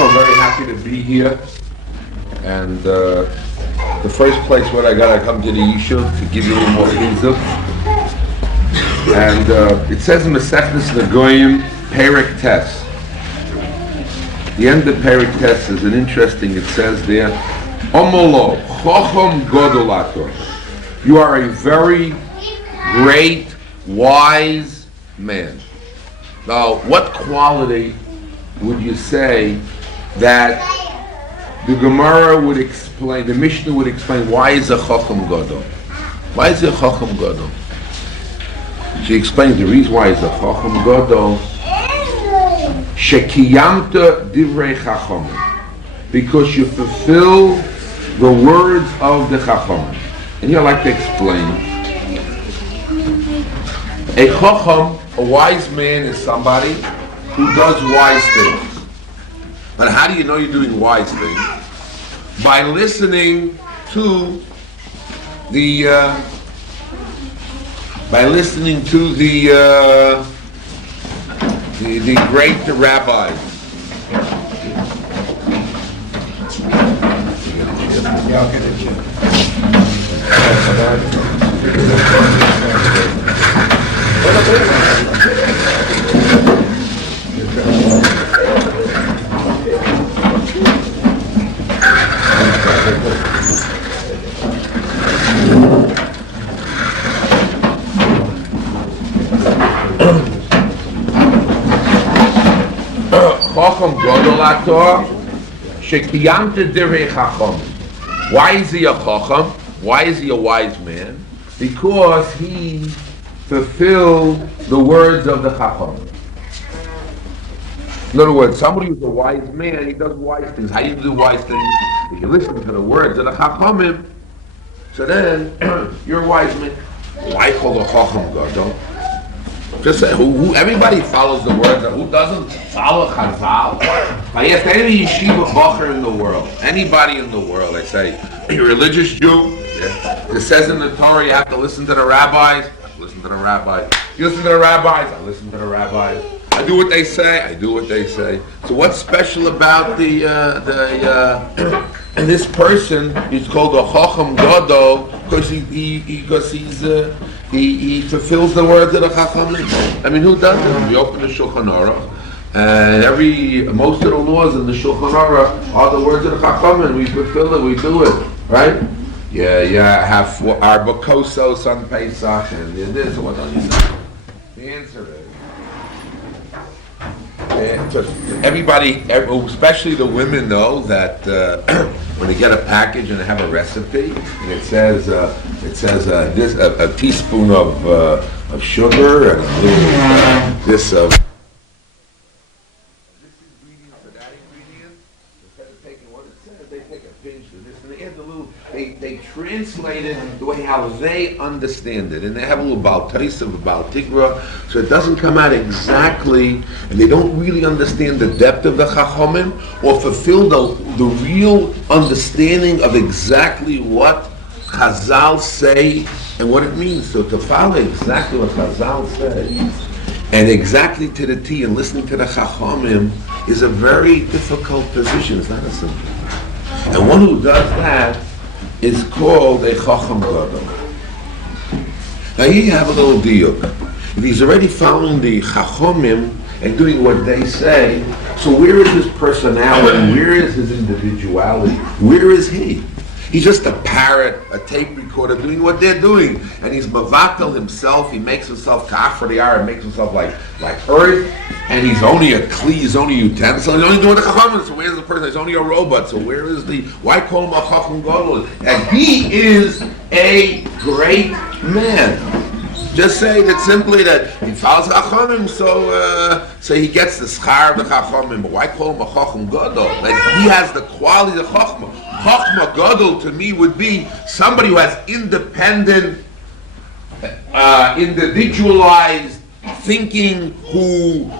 I'm very happy to be here. And the first place where I gotta come to the Yeshiva to give you a little more chizuk. And it says in Masechtas Negoyim, Perek Tes. The end of Perek Tes is an interesting. It says there, Omolo Chochom Godolator. You are a very great, wise man. Now, what quality would you say that the Gemara would explain, the Mishnah would explain, why is a Chacham Gadol? Why is a Chacham Gadol? She explains the reason why is a Chacham Gadol. Shekiyamta divrei Chachamim, because you fulfill the words of the Chachamim. And here I'd like to explain. A Chacham, a wise man, is somebody who does wise things. But how do you know you're doing wise things? By listening to the great rabbis. Chacham Godolator, Shekiyamta Direi Chacham. Why is he a Chacham? Why is he a wise man? Because he fulfilled the words of the Chacham. In other words, somebody who's a wise man, he does wise things. How do you do wise things? If you listen to the words of the Chachamim, so then you're a wise man. Why call the Chacham Gadol? Just say, who everybody follows the words. Who doesn't follow Chazal? I asked any Yeshiva Botzer in the world, anybody in the world, I say, you're a religious Jew. Yeah. It says in the Torah you have to listen to the rabbis. Listen to the rabbis. You listen to the rabbis. I listen to the rabbis. I do what they say. I do what they say. So what's special about and this person is called a Chacham Gadol because he fulfills the words of the Chachamim. I mean, who does it? We open the Shulchan Aruch, and most of the laws in the Shulchan Aruch are the words of the Chachamim. We fulfill it. We do it, right? Yeah. Have Arba Kosos on Pesach, and this. What don't you know? The answer is. Everybody, especially the women, know that when they get a package and they have a recipe, and it says a teaspoon of sugar and a little this ingredient for that ingredient. Instead of taking what it says, they take a pinch of this, and they add a little. They translate it the way how they understand it, and they have a little Baal Taisav, a Baal Tigra, so it doesn't come out exactly, and they don't really understand the depth of the Chachamim or fulfill the real understanding of exactly what Chazal say and what it means. So to follow exactly what Chazal say and exactly to the T and listening to the Chachamim is a very difficult position. It's not a simple. And one who does that is called a Chacham Gadol. Now here you have a little deal. If he's already following the Chachamim and doing what they say, so where is his personality? Where is his individuality? Where is he? He's just a parrot, a tape recorder, doing what they're doing. And he's mavatal himself, he makes himself kaf for the Arab, makes himself like earth, and he's only a kli, he's only a utensil, he's only doing the chachamim, so where's the person? He's only a robot, so where is why call him a chacham gadol? And he is a great man. Just say that simply that he follows chachamim, so he gets the schar of the chachamim, but why call him a chacham gadol? Like he has the quality of chachma. Chachma Gadol to me would be somebody who has independent, individualized thinking, who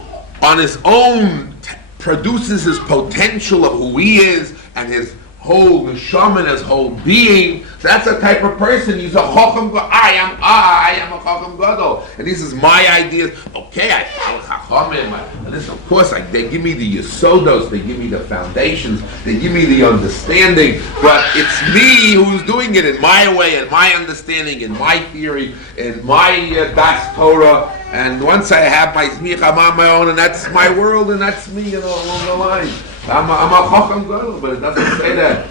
on his own produces his potential of who he is and his whole neshama, his whole being. So that's the type of person. He's a chacham. I am a chacham gadol, and this is my ideas. Okay, I follow chachamim, and this, of course, like they give me the yesodos, they give me the foundations, they give me the understanding. But it's me who's doing it in my way, in my understanding, in my theory, in my das Torah. And once I have my zmich, I'm on my own, and that's my world, and that's me, along the line. I'm a chacham gadol, but it doesn't say that.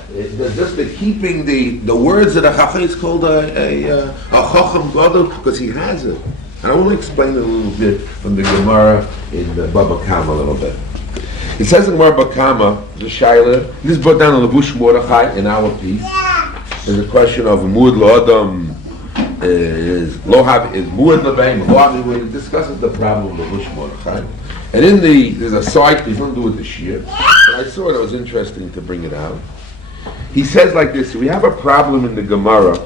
Just the keeping the words of the chacham is called a chacham gadol because he has it. And I want to explain it a little bit from the Gemara in the Baba Kama a little bit. It says in Baba Kama, the Shaila, this is brought down on the Bush Mordechai in our piece. There's a question of Mud Lo Adam is Mud Lebeim, where it discusses the problem of the Bush Mordechai. And there's a site, he's going to do with the Shiur, but I thought it was interesting to bring it out. He says like this, we have a problem in the Gemara.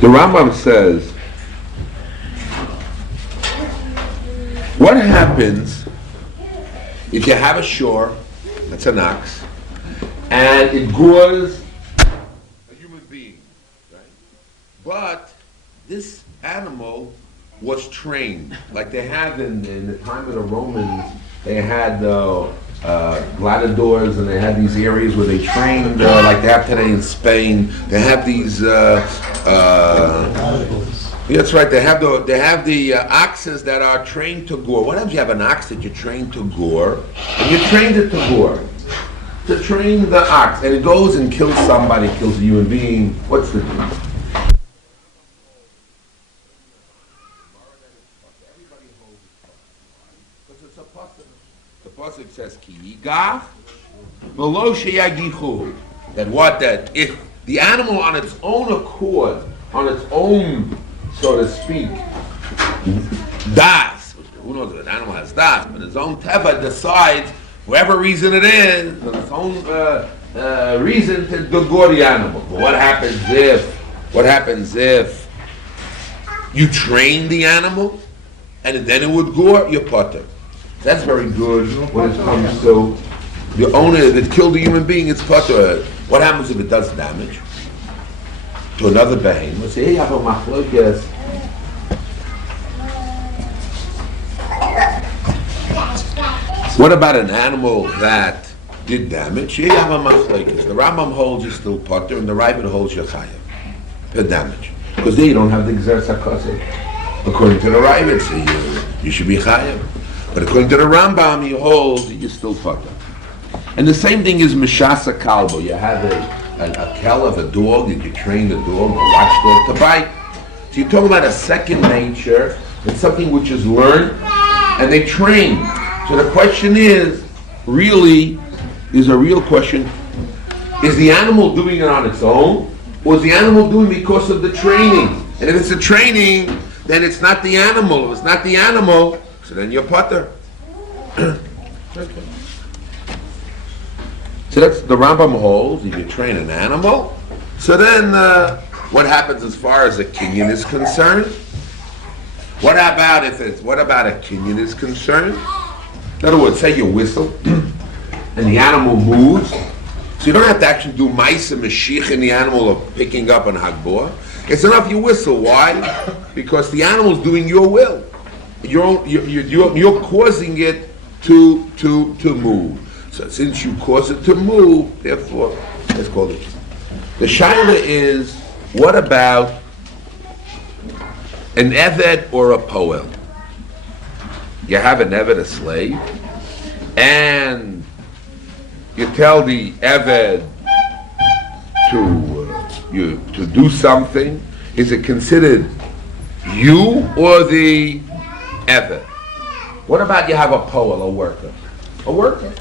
The Rambam says, what happens if you have a shore, that's an ox, and it gores a human being, right? But this animal was trained, like they had in the time of the Romans, they had gladiators, and they had these areas where they trained, like they have today in Spain. They have these. That's right. They have the oxes that are trained to gore. What happens? You have an ox that you're trained to gore, and you trained it to gore. To train the ox, and it goes and kills somebody, kills a human being. What's the deal? The pasuk says ki yigach v'lo sheyagichu. That if the animal on its own accord, on its own, so to speak, das, who knows if an animal has das, but its own teva decides, whatever reason it is, on its own reason to gore the animal. But what happens if you train the animal and then it would gore your potter? That's very good when it comes to the owner that killed a human being, it's potter. What happens if it does damage to another behemoth? Say, hey, you have a machlokes. What about an animal that did damage? Here you have a machlokes. The Rambam holds you still potter, and the Rabbi holds you chayav for damage, because there you don't have the gzer sakosik. According to the Rabbi, you should be chayav, but according to the Rambam, he holds that you're still potter. And the same thing is mishasa kalbo. You have a kel of a dog, and you train the dog, a watchdog, to bite. So you're talking about a second nature. It's something which is learned, and they train. So the question is a real question, is the animal doing it on its own, or is the animal doing it because of the training? And if it's the training, then it's not the animal. If it's not the animal, so then you're potter. Okay. So that's the Rambam holds. If you train an animal, so then what happens as far as a kinyan is concerned? What about a kinyan is concerned? In other words, say you whistle and the animal moves, so you don't have to actually do ma'aseh mashich in the animal of picking up on hagbor. It's enough you whistle. Why? Because the animal's doing your will. You're causing it to move. So since you cause it to move, therefore, let's call it. The shaila is, what about an eved or a poel? You have an eved, a slave, and you tell the eved to do something. Is it considered you or the eved? What about you have a poel, a worker? A worker.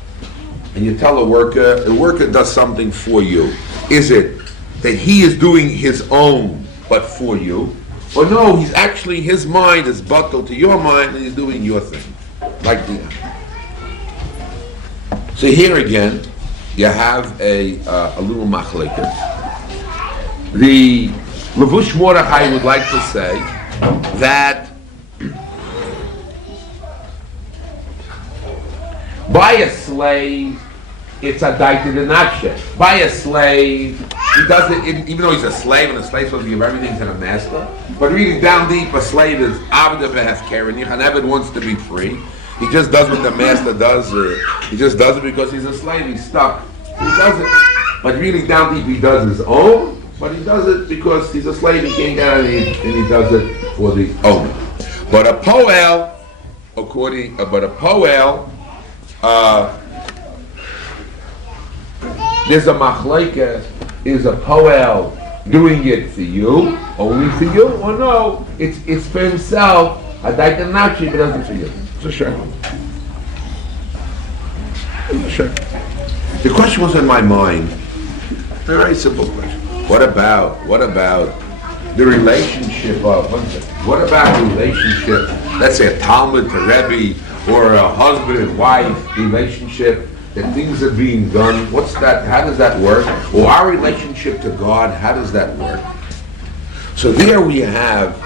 And you tell the worker does something for you. Is it that he is doing his own but for you? Or no, he's actually, his mind is buckled to your mind and he's doing your thing. Like the So here again, you have a little machlekes. The Levush Mordechai would like to say that by a slave, it's a daita denafshe. By a slave, he does it, even though he's a slave, and a slave's supposed to give everything to the master, but really down deep, a slave is avda v'hefkeren. Yochanan wants to be free. He just does what the master does. He just does it because he's a slave. He's stuck. He does it. But really down deep, he does his own, but he does it because he's a slave. He can't get out of it, and he does it for the owner. But a poel, there's a machlekes, is a poel doing it for you, only for you, or no, it's for himself, a daita nachi, but doesn't for you. So sure. Sure. The question was in my mind, very simple question. What about the relationship of, let's say a Talmud to Rabbi, or a husband and wife relationship, that things are being done, what's that, how does that work? Or our relationship to God, how does that work? So there we have,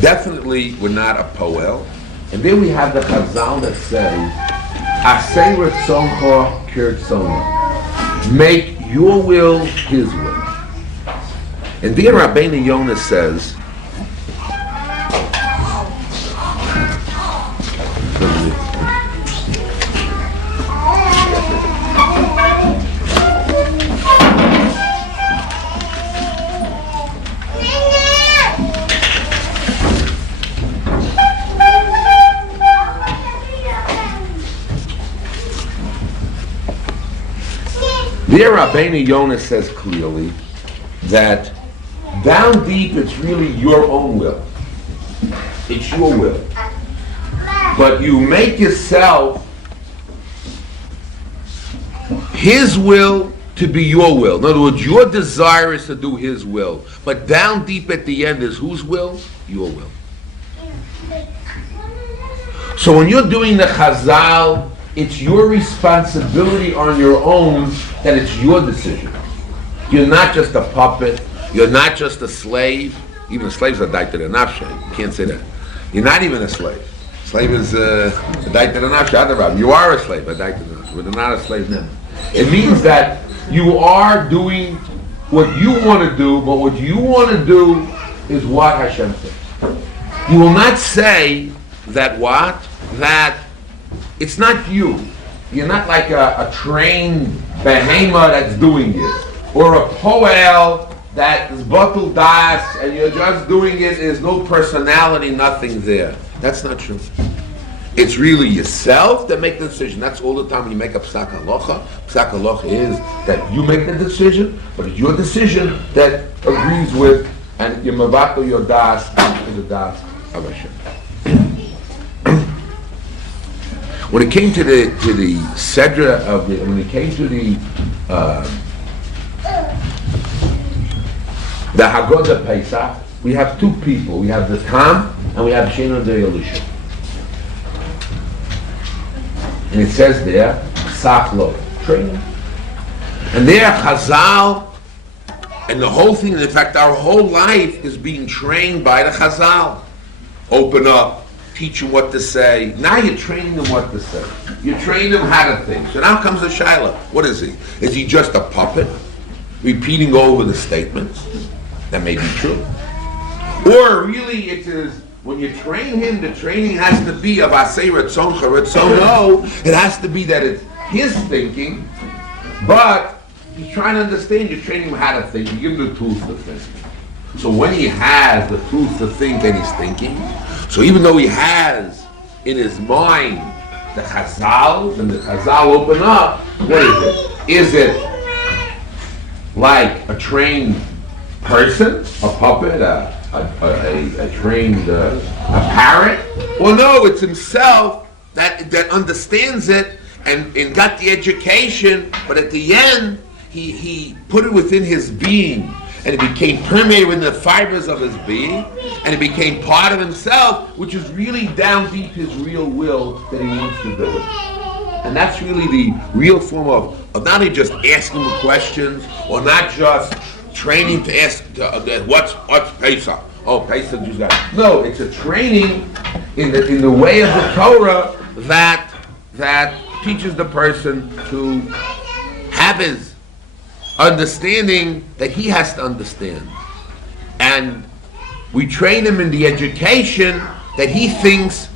definitely we're not a poel, and there we have the Chazal that says, Aseh retzoncha kirtzona, make your will his will. And there Rabbi Yonah says, there Rabbeinu Yonah says clearly that down deep it's really your own will. It's your will. But you make yourself his will to be your will. In other words, your desire is to do his will. But down deep at the end is whose will? Your will. So when you're doing the Chazal, it's your responsibility on your own that it's your decision. You're not just a puppet. You're not just a slave. Even slaves are daita denafshe. You can't say that. You're not even a slave. Slave is a daita denafshe. You are a slave, a daita denafshe. But you're not a slave now. It means that you are doing what you want to do, but what you want to do is what Hashem says. You will not say that what? That it's not you. You're not like a trained behema that's doing it. Or a poel that is bottle das and you're just doing it. There's no personality, nothing there. That's not true. It's really yourself that make the decision. That's all the time when you make a psak halacha. Psak halacha is that you make the decision, but it's your decision that agrees with and you mavato your das to the das of Hashem. When it came to the Sedra of the, when it came to the Haggadah Pesach, we have two people. We have the Tam and we have Shena de Elisha. And it says there, Sachlo, training. And there, Chazal, and the whole thing, in fact, our whole life is being trained by the Chazal. Open up. Teach him what to say. Now you're training him what to say. You're training him how to think. So now comes the Shaila. What is he? Is he just a puppet? Repeating over the statements? That may be true. Or really it is, when you train him, the training has to be of Aseh Retzoncha Retzono. It has to be that it's his thinking, but he's trying to understand. You're training him how to think. You give him the tools to think. So when he has the tools to think and he's thinking, so even though he has in his mind the Chazal, and the Chazal open up, what is it? Is it like a trained person, a puppet, a trained a parrot? Well, no, it's himself that understands it and got the education, but at the end he put it within his being and it became permeated within the fibers of his being, and it became part of himself, which is really down deep his real will that he wants to do it. And that's really the real form of not only just asking the questions, or not just training to ask, what's Pesach? Oh, Pesach Jews got it. No, it's a training in the way of the Torah that teaches the person to have his understanding that he has to understand. And we train him in the education that he thinks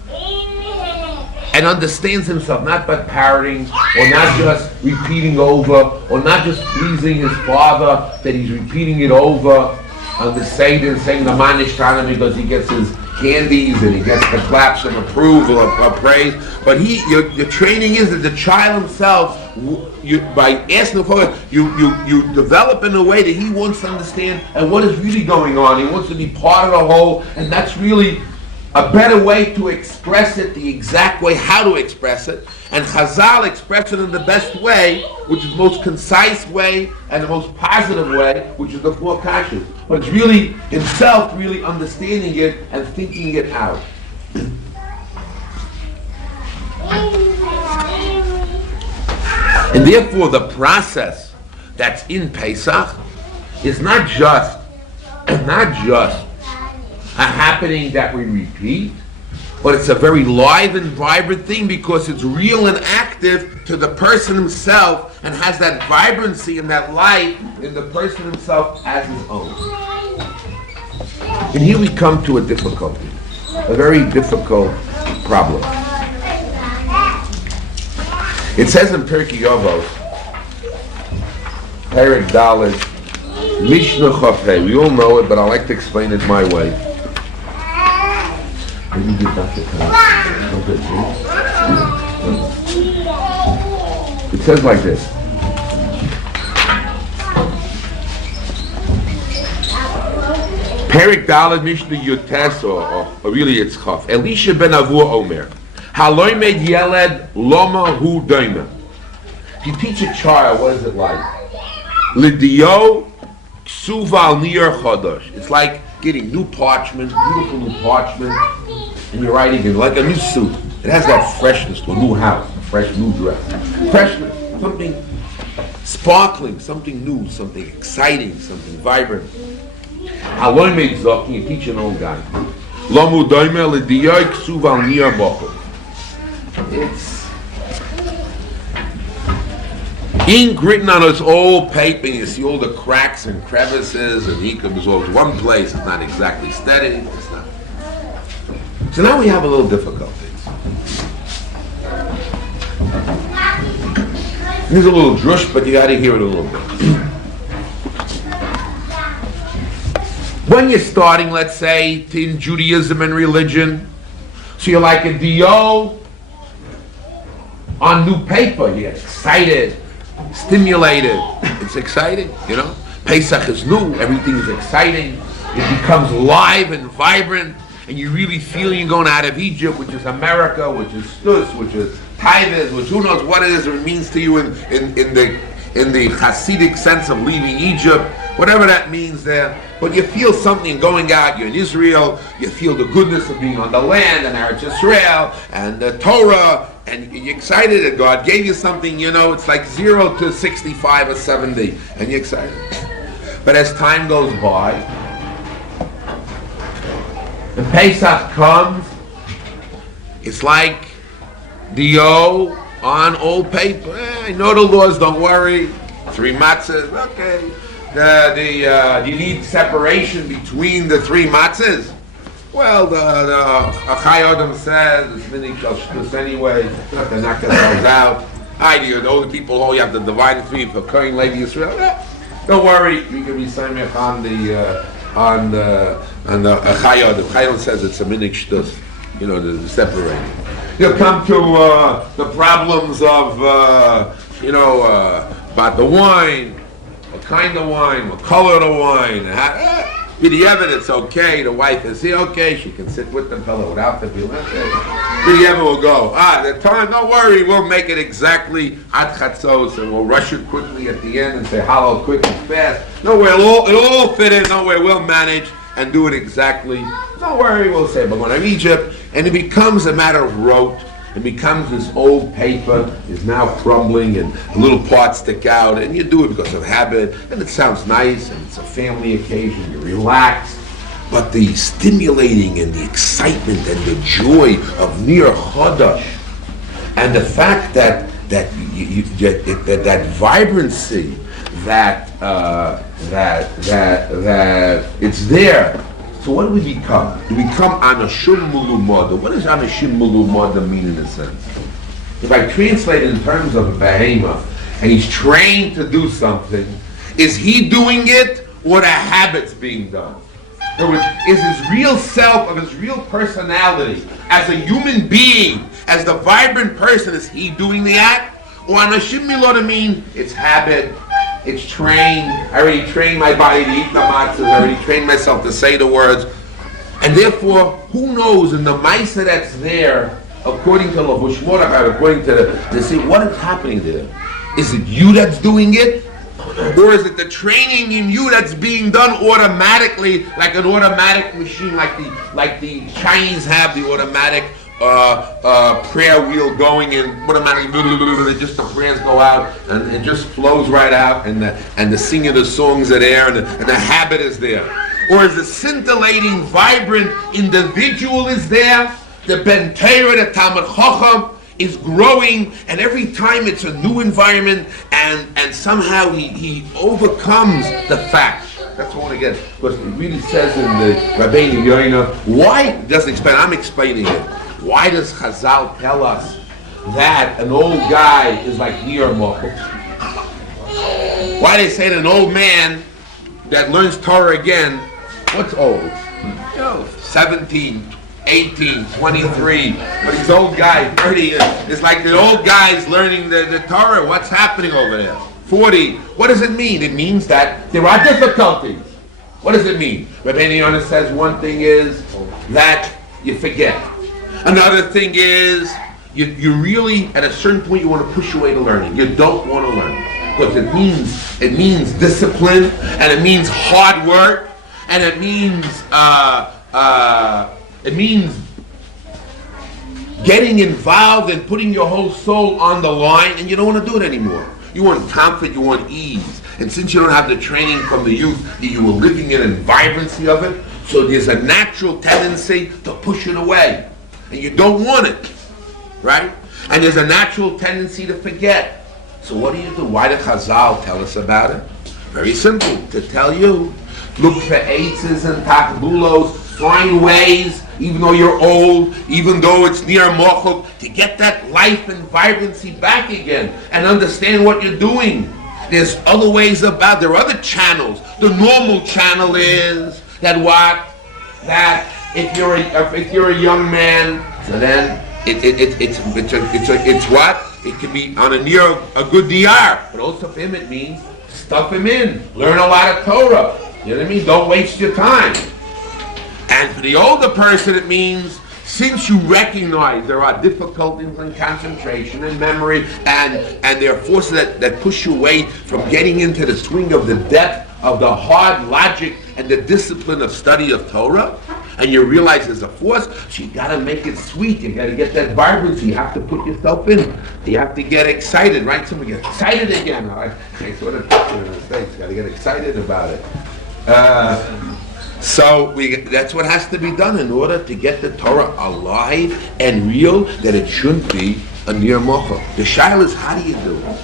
and understands himself, not by parroting, or not just repeating over, or not just pleasing his father, that he's repeating it over on the Seder, saying the Manish Tana because he gets his candies and he gets the claps of approval or praise. But your training is that the child himself, by asking for it, you develop in a way that he wants to understand and what is really going on. He wants to be part of the whole, and that's really a better way to express it, the exact way how to express it. And Chazal express it in the best way, which is the most concise way and the most positive way, which is the four kashas. But it's really himself really understanding it and thinking it out. And therefore the process that's in Pesach is not just a happening that we repeat, but it's a very live and vibrant thing because it's real and active to the person himself and has that vibrancy and that light in the person himself as his own. And here we come to a difficulty, a very difficult problem. It says in Pirkei Avos, Perek Dalet, Mishnah Chafei. We all know it, but I like to explain it my way. It says like this. Perek Dalet Mishnah Yutes, or really it's Chaf. Elisha ben Avur Omer. Haloi made Yeled Loma Hu Daima. If you teach a child, what is it like? Lidio Ksuval Nir Chodosh. It's like getting new parchment, beautiful new parchment, and you're writing in like a new suit. It has that freshness to a new house, a fresh new dress. Freshness, something sparkling, something new, something exciting, something vibrant. Haloi made Zoki, you teach an old guy. Lomu Daima Lidio Ksuval Nir Bochel. It's ink written on its old paper, and you see all the cracks and crevices, and ink absorbs one place. It's not exactly steady. It's not. So now we have a little difficulty. There's a little drush, but you got to hear it a little bit. When you're starting, let's say, in Judaism and religion, so you're like a D.O. on new paper, you get excited, stimulated. It's exciting, you know. Pesach is new, everything is exciting. It becomes live and vibrant, and you really feel you're going out of Egypt, which is America, which is Stus, which is Taivis, which who knows what it is or it means to you in the Hasidic sense of leaving Egypt, whatever that means there. But you feel something going out. You're in Israel. You feel the goodness of being on the land and Eretz Yisrael and the Torah, and you're excited that God gave you something. You know, it's like 0 to 65 or 70, and you're excited. But as time goes by, the Pesach comes. It's like D.O. on old paper. I know the laws. Don't worry. 3 matzahs. Okay. Do you need separation between the 3 matzahs? Well, the Achai Adam says it's mini kashtus anyway. Not to knock themselves out. You know the people. Oh, you have to divide it 3 for Kohen Levi Yisrael. Don't worry, you can be samech on the Achai Adam. Achai Adam says it's a mini kashtus. You know, the separating. You'll come to the problems of about the wine. What kind of wine? What color of the wine? B'diavad, it's okay. The wife is here, okay. She can sit with the fellow without the bill. Okay. B'diavad will go. The time, don't worry. We'll make it exactly at chatzos, and we'll rush it quickly at the end and say halal quick and fast. No way, it'll all fit in. No way, we'll manage and do it exactly. Don't worry, we'll say Bagwan of Egypt, and it becomes a matter of rote. It becomes this old paper is now crumbling and little parts stick out, and you do it because of habit, and it sounds nice, and it's a family occasion, you're relaxed. But the stimulating and the excitement and the joy of Nir Chodesh, and the fact that vibrancy, that it's there. So what do we become? Do we become Anashim Mulumada? What does Anashim Mulumada mean in a sense? If I translate it in terms of a behemoth, and he's trained to do something, is he doing it or the habit's being done? In other words, is his real self, of his real personality, as a human being, as the vibrant person, is he doing the act? Or Anashim Mulumada mean it's habit, it's trained. I already trained my body to eat the matzahs. I already trained myself to say the words. And therefore, who knows, in the Maisa that's there, according to Lavush Mordechai, according to the see, what is happening there? Is it you that's doing it? Or is it the training in you that's being done automatically, like an automatic machine, like the Chinese have the automatic prayer wheel going, and automatically just the prayers go out and it just flows right out, and the singing of the songs are there, and the habit is there? Or is the scintillating, vibrant individual is there? The Ben Torah, the Talmud Chacham is growing, and every time it's a new environment, and somehow he overcomes the fact. That's what I want to get, because it really says in the Rabbi Yoina, why, it doesn't explain, I'm explaining it. Why does Chazal tell us that an old guy is like Nir Mochel? Why they say that an old man that learns Torah again, what's old? 17, 18, 23, but he's old guy, 30, it's like the old guy's learning the Torah. What's happening over there? 40, what does it mean? It means that there are difficulties. What does it mean? Rabbi Yoina says one thing is that you forget. Another thing is, you really, at a certain point, you want to push away the learning. You don't want to learn. Because it means discipline, and it means hard work, and it means getting involved and putting your whole soul on the line, and you don't want to do it anymore. You want comfort, you want ease. And since you don't have the training from the youth, you were living in the vibrancy of it, so there's a natural tendency to push it away. And you don't want it, right? And there's a natural tendency to forget. So what do you do? Why did Chazal tell us about it? Very simple, to tell you, look for eitzes and takbulos, find ways, even though you're old, even though it's near mochel, to get that life and vibrancy back again, and understand what you're doing. There's other ways about, there are other channels. The normal channel is that if you're a young man, so then it's what? It can be on a good DR, but also for him it means stuff him in, learn a lot of Torah. You know what I mean? Don't waste your time. And for the older person, it means since you recognize there are difficulties in concentration and memory, and there are forces that push you away from getting into the swing of the depth of the hard logic and the discipline of study of Torah, and you realize there's a force, so you got to make it sweet. You got to get that vibrancy. You have to put yourself in. You have to get excited, right? Someone get excited again. I sort of picture in the States. Got to get excited about it. So that's what has to be done in order to get the Torah alive and real, that it shouldn't be a near mocha. The shaila is, how do you do it?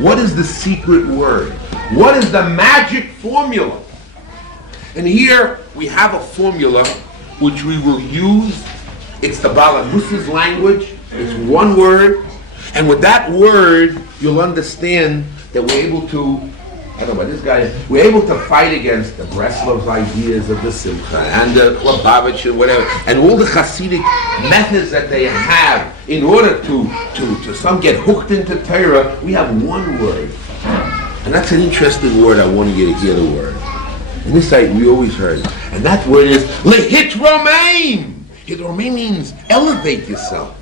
What is the secret word? What is the magic formula? And here we have a formula which we will use. It's the Balamusa's language. It's one word. And with that word, you'll understand that we're able to, I don't know about this guy, we're able to fight against the Breslov's ideas of the Simcha and the Lubavitch and whatever, and all the Hasidic methods that they have in order to some get hooked into Torah. We have one word. And that's an interesting word. I want you to hear the word. And this we always heard. And that word is lehit romain. Hit romain means elevate yourself.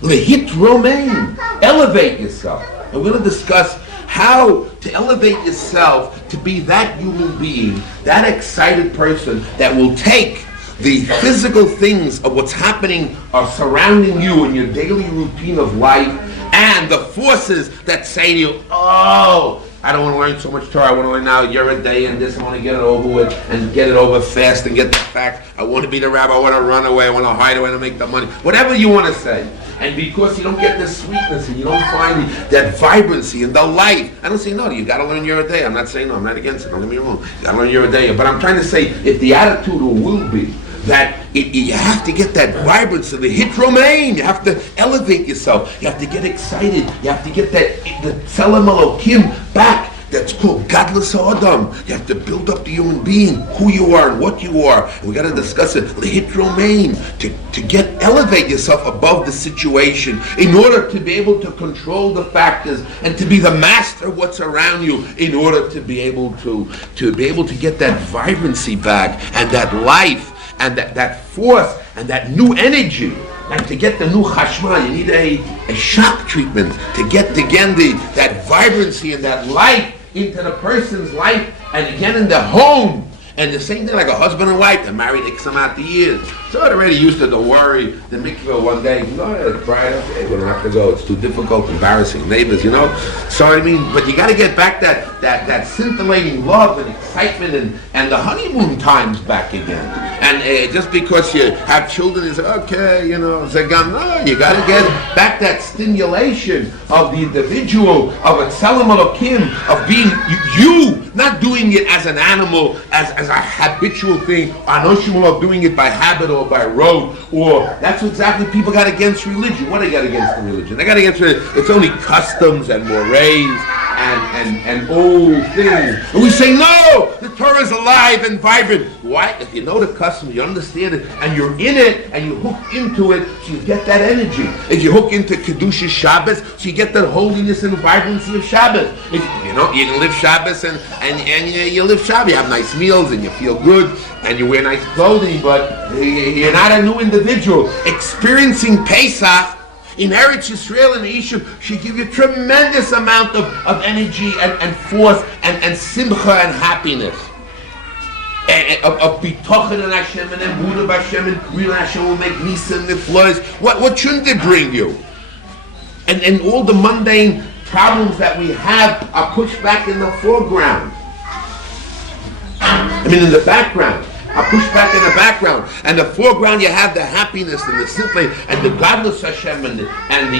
Lehit romain. Elevate yourself. And we're going to discuss how to elevate yourself to be that human being, that excited person that will take the physical things of what's happening or surrounding you in your daily routine of life and the forces that say to you, oh, I don't want to learn so much Torah. I want to learn now you're a day and this. I want to get it over with and get it over fast and get the fact. I want to be the rabbi. I want to run away. I want to hide away and make the money. Whatever you want to say. And because you don't get the sweetness and you don't find that vibrancy and the light. I don't say no. You got to learn you're a day. I'm not saying no. I'm not against it. Don't get me wrong. You got to learn you're a day. But I'm trying to say if the attitude will be that you have to get that vibrancy, the hit romain. You have to elevate yourself. You have to get excited. You have to get that the Tzelem Elokim back. That's called godless Adam. You have to build up the human being, who you are and what you are. And we got to discuss it. Lehit romain, to elevate yourself above the situation in order to be able to control the factors and to be the master of what's around you in order to be able to get that vibrancy back and that life and that force and that new energy. And to get the new chashma, you need a shock treatment to get again that vibrancy and that light into the person's life and again in the home. And the same thing like a husband and wife, they're married X amount of years. So they're already used to the worry, the mikveh one day, it's bright, okay, we don't have to go, it's too difficult, embarrassing neighbors, So I mean, but you got to get back that scintillating love and excitement and the honeymoon times back again. And just because you have children, you say, okay, Zagam, no, you got to get back that stimulation of the individual, of a Tzelem Elokim, of being you, not doing it as an animal, as a habitual thing, anoshim of doing it by habit or by rote, or that's what exactly people got against religion. What do they got against the religion? They got against it. It's only customs and mores and old things. And we say, no, the Torah is alive and vibrant. Why? If you know the customs, you understand it, and you're in it, and you hook into it, so you get that energy. If you hook into Kedusha Shabbos, so you get that holiness and vibrancy of Shabbos. If you can live Shabbos and you live Shabbos, you have nice meals and you feel good and you wear nice clothing, but you're not a new individual. Experiencing Pesach in Eretz Yisrael and Yeshiva should give you a tremendous amount of energy and force and simcha and happiness. Of bitochen and Hashem and emunah b'Hashem and real Hashem will make nisim niflos. What shouldn't it bring you? And all the mundane problems that we have are pushed back in the foreground. In the background. Are pushed back in the background. And the foreground you have the happiness and the simply and the godless Hashem and the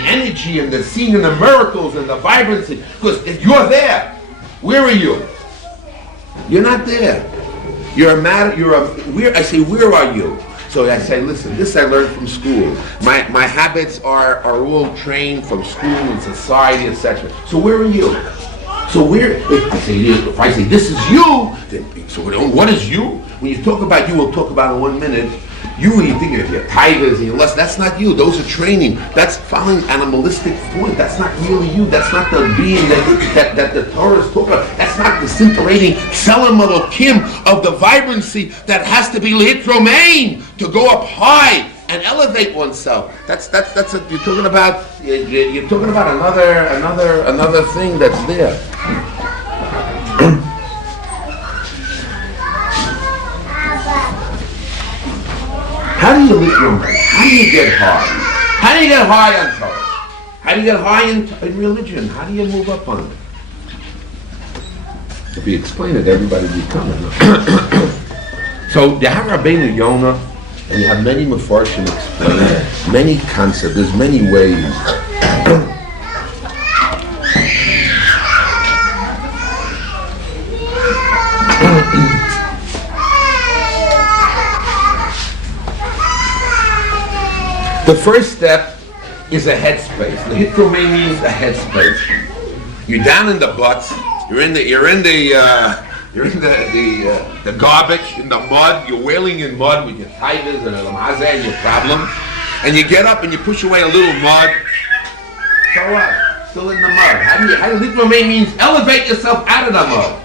energy and the seeing and the miracles and the vibrancy. Because if you're there, where are you? You're not there. I say, where are you? So I say, listen, this I learned from school. My habits are all trained from school and society, etc. So where are you? So if I say this is you, then so what is you? When you talk about you, we'll talk about in 1 minute. You think of your tigers and your lust. That's not you. Those are training. That's following animalistic point. That's not really you. That's not the being that the Torah is talking about. That's not the scintillating Tzelem Elokim of the vibrancy that has to be lit romain to go up high and elevate oneself. That's what you're talking about. You're talking about another thing that's there. How do you live your life? How do you get high? How do you get high on Torah? How do you get high in religion? How do you move up on it? If you explain it, everybody would be coming. So you have Rabbeinu Yonah, and you have many Mefarshim explain many concepts. There's many ways. The first step is a headspace. The hitromei means a headspace. You're down in the butts. You're in the garbage, in the mud. You're wailing in mud with your tigers and your problems. And you get up and you push away a little mud. So what? Still in the mud. How do hitromei means elevate yourself out of the mud.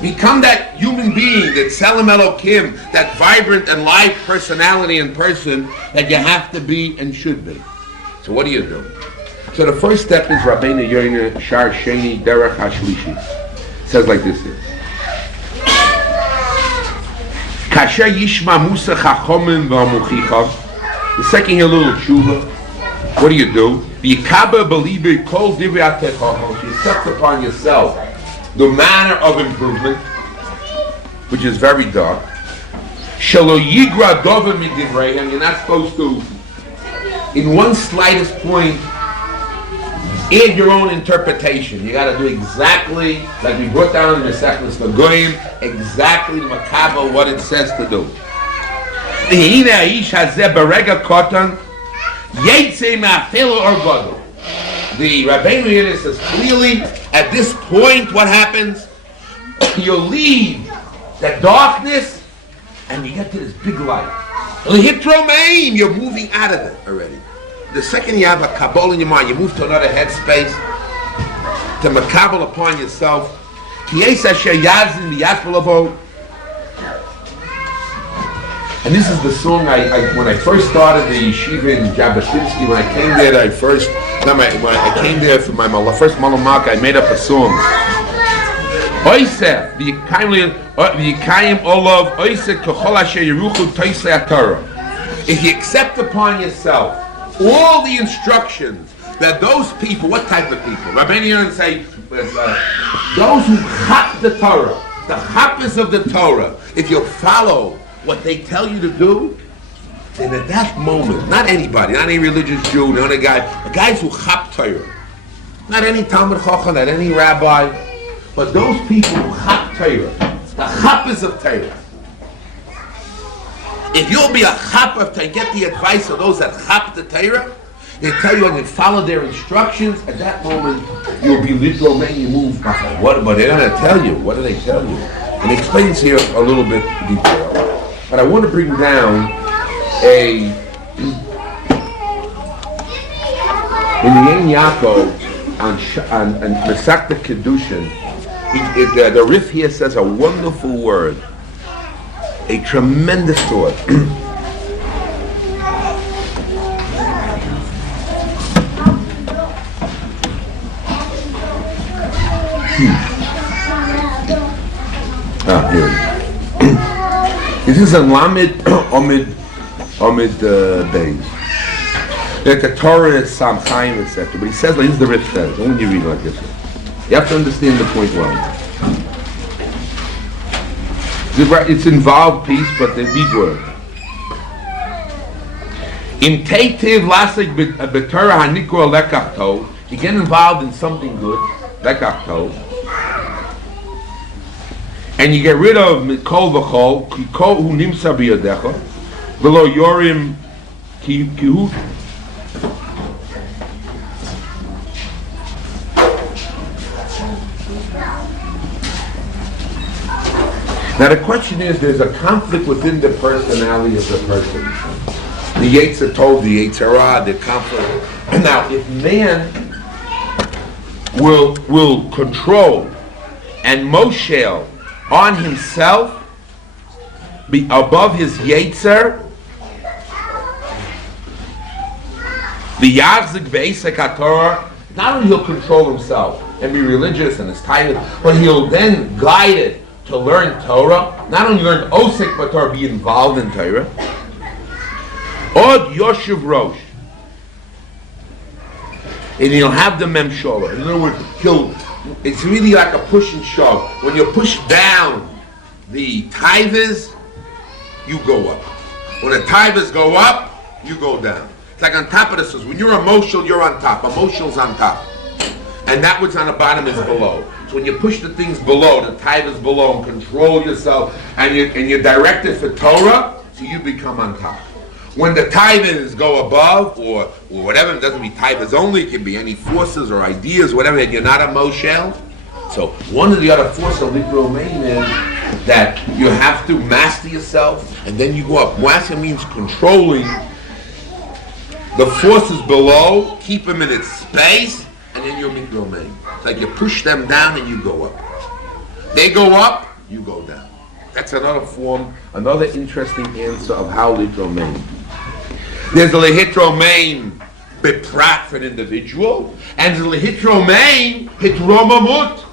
Become that human being, that Tzelem Elokim, that vibrant and live personality and person that you have to be and should be. So what do you do? So the first step is Rabbeinu Yoina Shar Sheni Derech HaShlishi. It says like this here. Kasher Yishma Musa Chachomim V'Amuchicha. The second here, little tshuva. What do? V'yikaber b'libi kol divrei atechachom. You accept upon yourself the manner of improvement, which is very dark. Shelo yigra dover midivreihem. You're not supposed to, in one slightest point, add your own interpretation. You got to do exactly like we brought down in the Mesechus Nagoyim, exactly makabel what it says to do. The Rabbeinu Yoina says clearly, at this point, what happens? You leave that darkness and you get to this big light. You're moving out of it already. The second you have a kabbalah in your mind, you move to another headspace, to makabel upon yourself. And this is the song when I first started the Yeshiva in Jabotinsky, when I came there, when I came there for my first Malamaka, I made up a song. If you accept upon yourself all the instructions that those people, what type of people? Rabbeinu Yoina say, those who chap the Torah, the chappers of the Torah, if you follow what they tell you to do, then at that moment, not anybody, not any religious Jew, not a guy, the guys who chap Torah, not any Talmud Chacham, not any rabbi, but those people who chap Torah, the chappers of Torah. If you'll be a chapper of Torah, get the advice of those that chap the Torah, they tell you and you follow their instructions, at that moment you'll be literal man, you move. What? But they're going to tell you. What do they tell you? And he explains here a little bit detail. But I want to bring down in the Ein Yaakov on Masechta Kedushin, the Rif here says a wonderful word, a tremendous thought. Here. This is a Lamed Omid Beis. That the Torah is Sam Chaim, etc. But he says, like this, the Rif says. When you read like this, you have to understand the point well. It's involved piece, but the big word. In Teitiv Lasik B'Torah Hanikro Lekach Tov, you get involved in something good, Lekach Tov, and you get rid of Kol V'Chol, Ki Kol Hu Nimsa B'Yadecha, V'Lo Yorim Ki Hu. Now the question is, there's a conflict within the personality of the person. The Yetzer Tov, the Yetzer Hara, the conflict. And now, if man will control and moshel on himself, be above his Yetzer, the Yachzik Be'esek HaTorah, not only he'll control himself and be religious and his tithing, but he'll then guide it to learn Torah, not only learn Osek but Torah, be involved in Torah. Od Yoshev Rosh, and he'll have the Memshola. In other words, it's really like a push and shove. When you push down the tithers, you go up. When the tithers go up, you go down. It's like on top of the scissors. When you're emotional, you're on top. Emotional's on top. And that which on the bottom is below. So when you push the things below, the tithers below, and control yourself, and you're directed for Torah, so you become on top. When the tithers go above, or whatever, it doesn't be tithers only, it can be any forces or ideas, whatever, and you're not a Moshel. So one of the other forces of Libro Main is that you have to master yourself, and then you go up. Master means controlling the forces below, keep them in its space, and then you're Mikro Main. It's like you push them down and you go up. They go up, you go down. That's another form, another interesting answer of how litromain. There's a lehitromain beprat for an individual, and the lehitromain hitromamut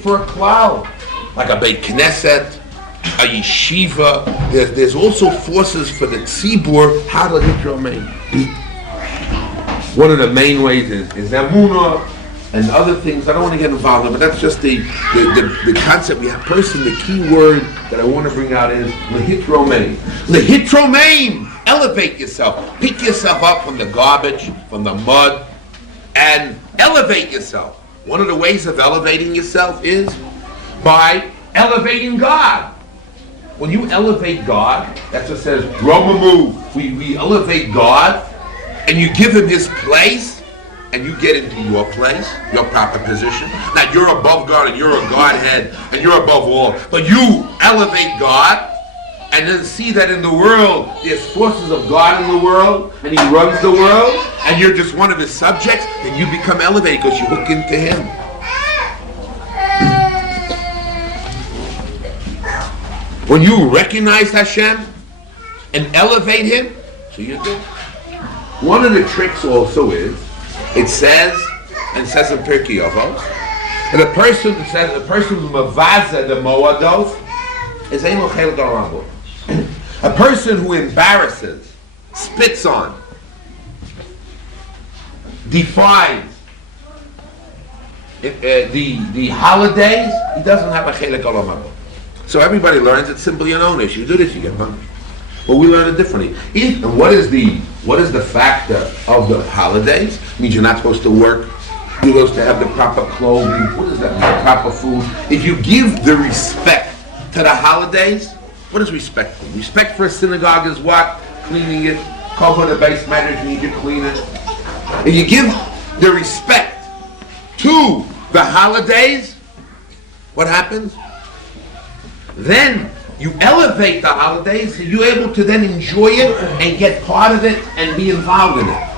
for a cloud, like a Beit Knesset, a Yeshiva. There's also forces for the tzibur, how to litromain. One of the main ways is emunah and other things. I don't want to get involved in, but that's just the concept. We have person. The key word that I want to bring out is lehitromain. Lehitromain. Elevate yourself. Pick yourself up from the garbage, from the mud, and elevate yourself. One of the ways of elevating yourself is by elevating God. When you elevate God, that's what it says, Romamu. We elevate God, and you give him his place, and you get into your place, your proper position. Now you're above God, and you're a Godhead, and you're above all. But you elevate God, and then see that in the world, there's forces of God in the world, and he runs the world, and you're just one of his subjects, then you become elevated because you hook into him. When you recognize Hashem and elevate him, so you do. One of the tricks also is, it says in Pirkei Avos, and a person who's mavaza the moados is eno chel garabo. A person who embarrasses, spits on, defies the holidays, he doesn't have a chelik olam. So everybody learns it's simply an onus. You do this, you get punished. But we learn it differently. And what is the factor of the holidays? It means you're not supposed to work. You're supposed to have the proper clothing. What does that mean? The proper food. If you give the respect to the holidays, what is respect for? Respect for a synagogue is what? Cleaning it. Cover the base matters, you need to clean it. If you give the respect to the holidays, what happens? Then you elevate the holidays, so you're able to then enjoy it and get part of it and be involved in it.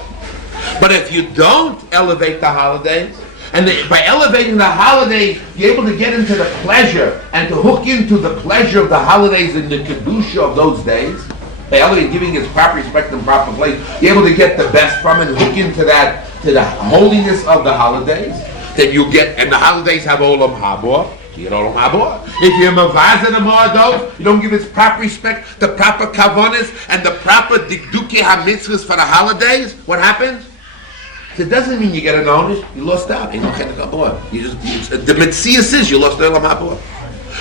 But if you don't elevate the holidays, and by elevating the holidays, you're able to get into the pleasure and to hook into the pleasure of the holidays and the kedusha of those days, by elevating, giving its proper respect and proper place, you're able to get the best from it and hook into that, to the holiness of the holidays. Then you get, and the holidays have olam haba. You don't have more. If you're mavaza the moados, you don't give its proper respect, the proper kavonis, and the proper dikduke ha-mitzvahs for the holidays, what happens? It doesn't mean you get an onus, you lost out. The Metzias is you lost the Olam Haba.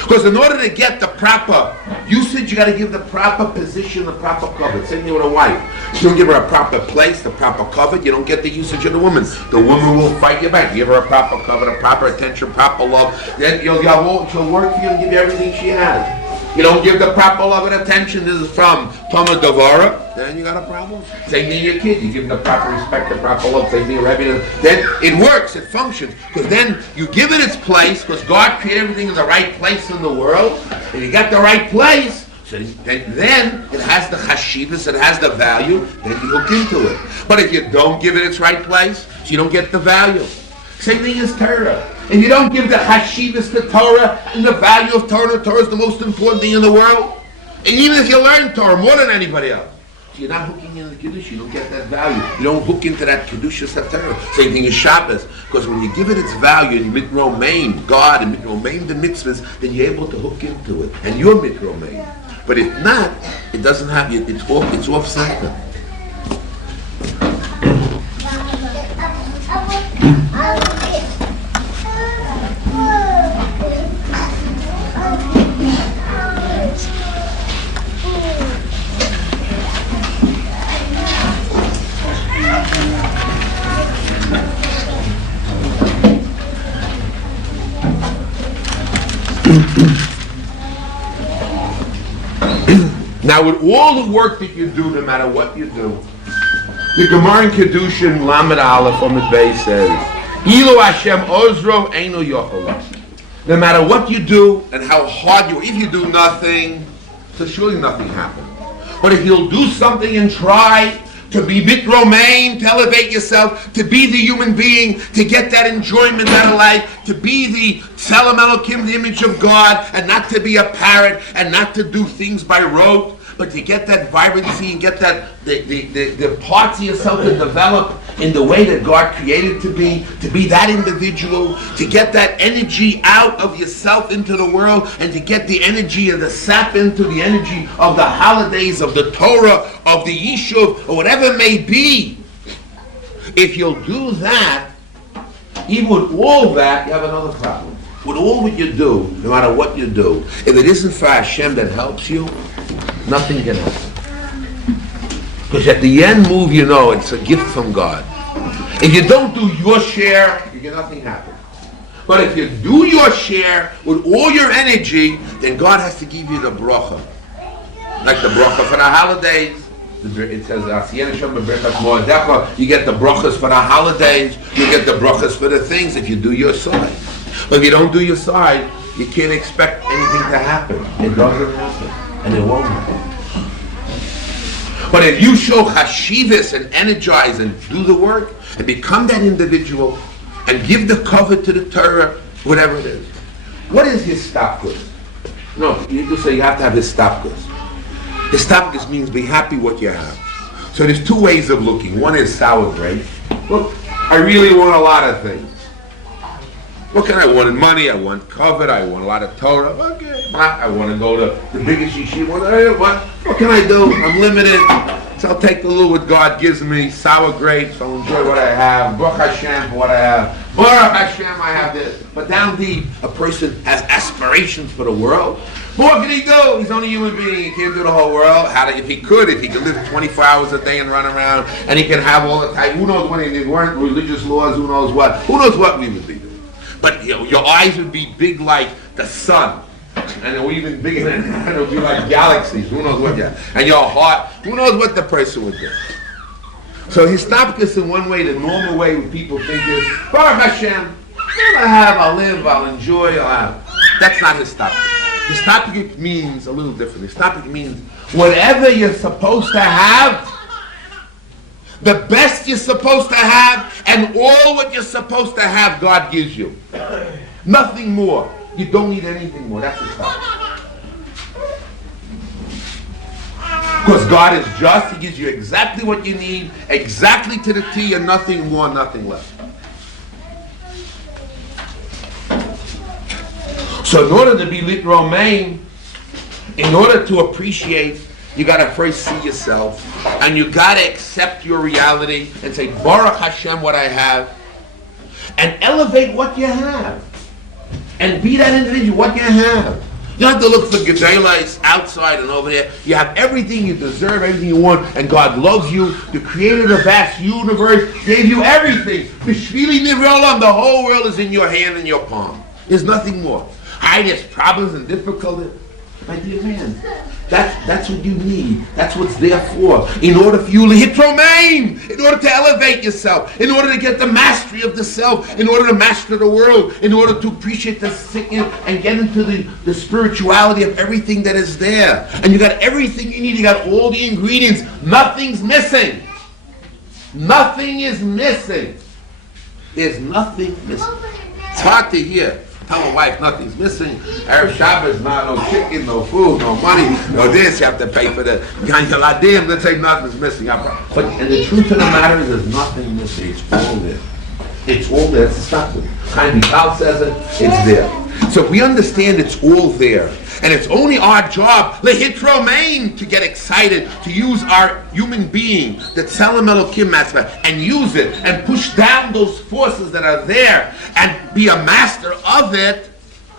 Because in order to get the proper usage, you got to give the proper position, the proper cover. Same thing with a wife. You don't give her a proper place, the proper cover, you don't get the usage of the woman. The woman will fight you back. Give her a proper cover, the proper attention, proper love. Then she'll work for you and give you everything she has. You don't give the proper love and attention. This is from Toma Devara. Then you got a problem. Same thing your kid. You give them the proper respect, the proper love. Same thing Rabbi. Then it works. It functions. Because then you give it its place. Because God created everything in the right place in the world. And you got the right place. So then it has the chashivas. It has the value. Then you look into it. But if you don't give it its right place, so you don't get the value. Same thing as Torah. If you don't give the hashivas to Torah and the value of Torah, Torah is the most important thing in the world. And even if you learn Torah more than anybody else, so you're not hooking in the Kiddush, you don't get that value. You don't hook into that Kiddush Torah. Same thing as Shabbos. Because when you give it its value and you mitromain God and mitromain the mitzvahs, then you're able to hook into it. And you're mitromain. But if not, it doesn't have, it's off center. Now, with all the work that you do, no matter what you do, the Gemara in Kedushin Lamed Aleph on the base says, "Ilu Hashem Ozro Eino Yochel." No matter what you do and how hard you, if you do nothing, so surely nothing happens. But if you'll do something and try, to be mitromain, to elevate yourself, to be the human being, to get that enjoyment out of life, to be the Tzelem Elokim, the image of God, and not to be a parrot, and not to do things by rote, but to get that vibrancy and get that the parts of yourself to develop in the way that God created to be that individual, to get that energy out of yourself into the world, and to get the energy of the sap into the energy of the holidays, of the Torah, of the Yeshiva, or whatever it may be. If you'll do that, even with all that, you have another problem. With all what you do, no matter what you do, if it isn't for Hashem that helps you, nothing can happen. Because at the end move, you know, it's a gift from God. If you don't do your share, you get nothing happen. But if you do your share with all your energy, then God has to give you the bracha. Like the bracha for the holidays. It says, Mordechai, you get the brachas for the holidays, you get the brachas for the things if you do your side. But if you don't do your side, you can't expect anything to happen. It doesn't happen. And it won't happen. But if you show chashivas and energize and do the work and become that individual and give the cover to the Torah, whatever it is. What is histapkus? No, you just say you have to have histapkus. Histapkus means be happy what you have. So there's two ways of looking. One is sour grapes. Look, I really want a lot of things. What can I want? Money, I want covet, I want a lot of Torah. Okay, I want to go to the biggest yeshiva. What can I do? I'm limited. So I'll take the little what God gives me, sour grapes, I'll enjoy what I have. Baruch Hashem for what I have. Baruch Hashem, I have this. But down deep, a person has aspirations for the world. What can he do? He's only a human being. He can't do the whole world. If he could live 24 hours a day and run around, and he can have all the time. Who knows when there weren't religious laws? Who knows what? Who knows what we would be doing? But your eyes would be big like the sun, and it would even bigger than that. It would be like galaxies. Who knows what? And your heart. Who knows what the person would do? So histapkus in one way, the normal way people think is Baruch Hashem. What I have, I'll live, I'll enjoy, I'll have. That's not histapkus. Histapkus means a little different. Histapkus means whatever you're supposed to have, the best you're supposed to have, and all what you're supposed to have, God gives you. Nothing more. You don't need anything more. That's histapkus. Because God is just. He gives you exactly what you need, exactly to the T, and nothing more, nothing less. So in order to be lit romain, in order to appreciate, you got to first see yourself, and you got to accept your reality and say, Baruch Hashem, what I have, and elevate what you have, and be that individual, what you have. You don't have to look for gedalas outside and over there. You have everything you deserve, everything you want, and God loves you. The creator of the vast universe gave you everything. B'shvili nivra olam, the whole world is in your hand and your palm. There's nothing more. There's problems and difficulties. My dear man, that's what you need. That's what's there for. In order for you to hit romain, in order to elevate yourself, in order to get the mastery of the self, in order to master the world, in order to appreciate the sickness and get into the spirituality of everything that is there. And you got everything you need. You got all the ingredients. Nothing's missing. Nothing is missing. There's nothing missing. It's hard to hear. Tell my wife nothing's missing. Erev Shabbos, no chicken, no food, no money, no this. You have to pay for the Ganyaladim. Let's say nothing's missing. And the truth of the matter is there's nothing missing. It's all there. It's all there. It's stuck with it. Chaim Vital says it. It's there. So if we understand it's all there, and it's only our job, lehit romain, to get excited, to use our human being, the Tzelem Elokim aspect, and use it, and push down those forces that are there, and be a master of it,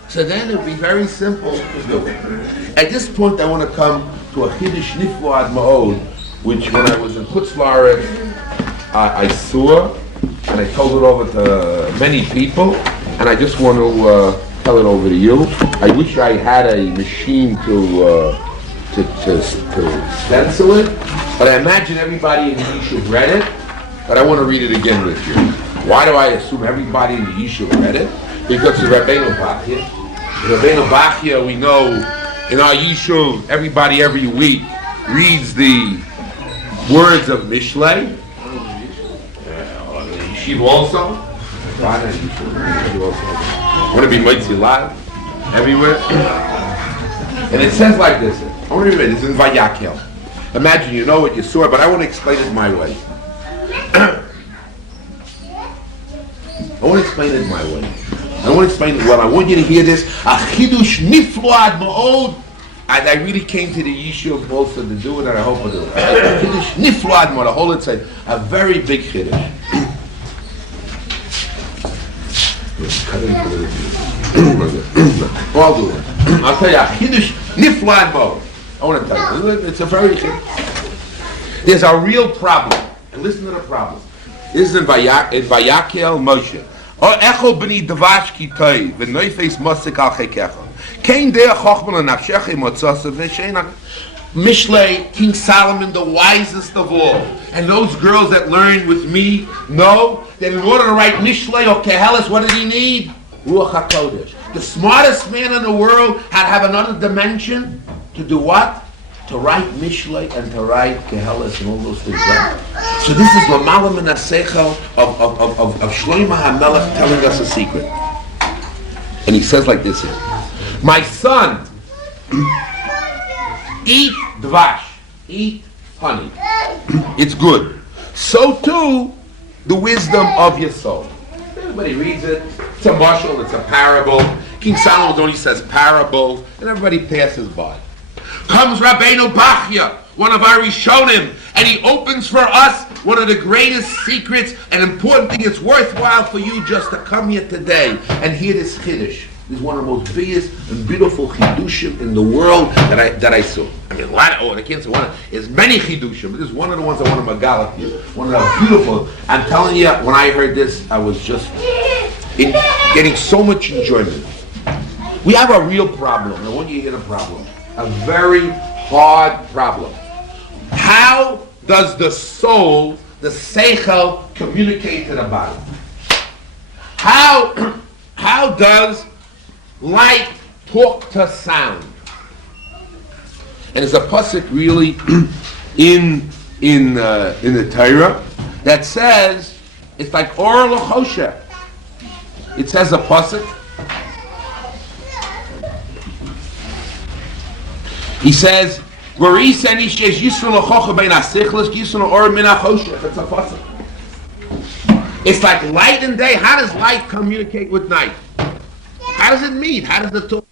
so then it would be very simple to do it. At this point, I want to come to a Chiddush Niflo Ad Ma'od, which when I was in Chutz La'aretz, I saw, and I told it over to many people, and I just want to tell it over to you. I wish I had a machine to stencil it, but I imagine everybody in the Yeshiva read it, but I want to read it again with you. Why do I assume everybody in the Yeshiva read it? Because it's Rabbeinu Bachya. Rabbeinu Bachya, we know, in our Yeshiva, everybody every week reads the words of Mishlei. Yeshiva also. Want to be Mitzi live everywhere. And it says like this. I want to read it. It's in Vayakel. Imagine you know what you saw, but I want to explain it my way. I want to explain it my way. I want to explain it well. I want you to hear this. A chidush niflo ad ma'od. And I really came to the Yeshiva of Botzer to do it, and I hope I do it. A chidush niflo ad ma'od. The whole inside. A very big chidush. I'll do it. I'll tell you. A chidush niflo ad ma'od. I want to tell you. It's a very chidush. There's a real problem. And listen to the problem. This is in Vayakel Moshe. O echo b'ni davash ki toy v'noifes mosik al chekecha. Kein dea chochman l'nafshecha motzasa v'sheina. Mishlei, King Solomon, the wisest of all. And those girls that learn with me know that in order to write Mishlei or Kehelis, what did he need? Ruach HaKodesh. The smartest man in the world had to have another dimension to do what? To write Mishlei and to write Kehelis and all those things, right? So this is Lamala Min HaSeichel of Shlomo HaMelech telling us a secret. And he says like this here. My son, eat dvash, eat honey. It's good. So too, the wisdom of your soul. Everybody reads it. It's a mashal, it's a parable. King Solomon only says parables, and everybody passes by. Comes Rabbeinu Bachya, one of our Rishonim, and he opens for us one of the greatest secrets and important thing. It's worthwhile for you just to come here today and hear this Chiddush. This is one of the most biggest and beautiful Chidushim in the world that I saw. I mean, I can't say one. There's many Chidushim, but this is one of the ones I want to magal to you. One of the beautiful. I'm telling you, when I heard this, I was just getting so much enjoyment. We have a real problem, and I want you to hear the problem. A very hard problem. How does the soul, the seichel, communicate to the body? How does light talk to sound? And there's a pasuk really in the Torah that says it's like or l'choshe. It says a pasuk. He says, it's a pasuk. It's like light and day. How does light communicate with night? How does it meet? How does it talk?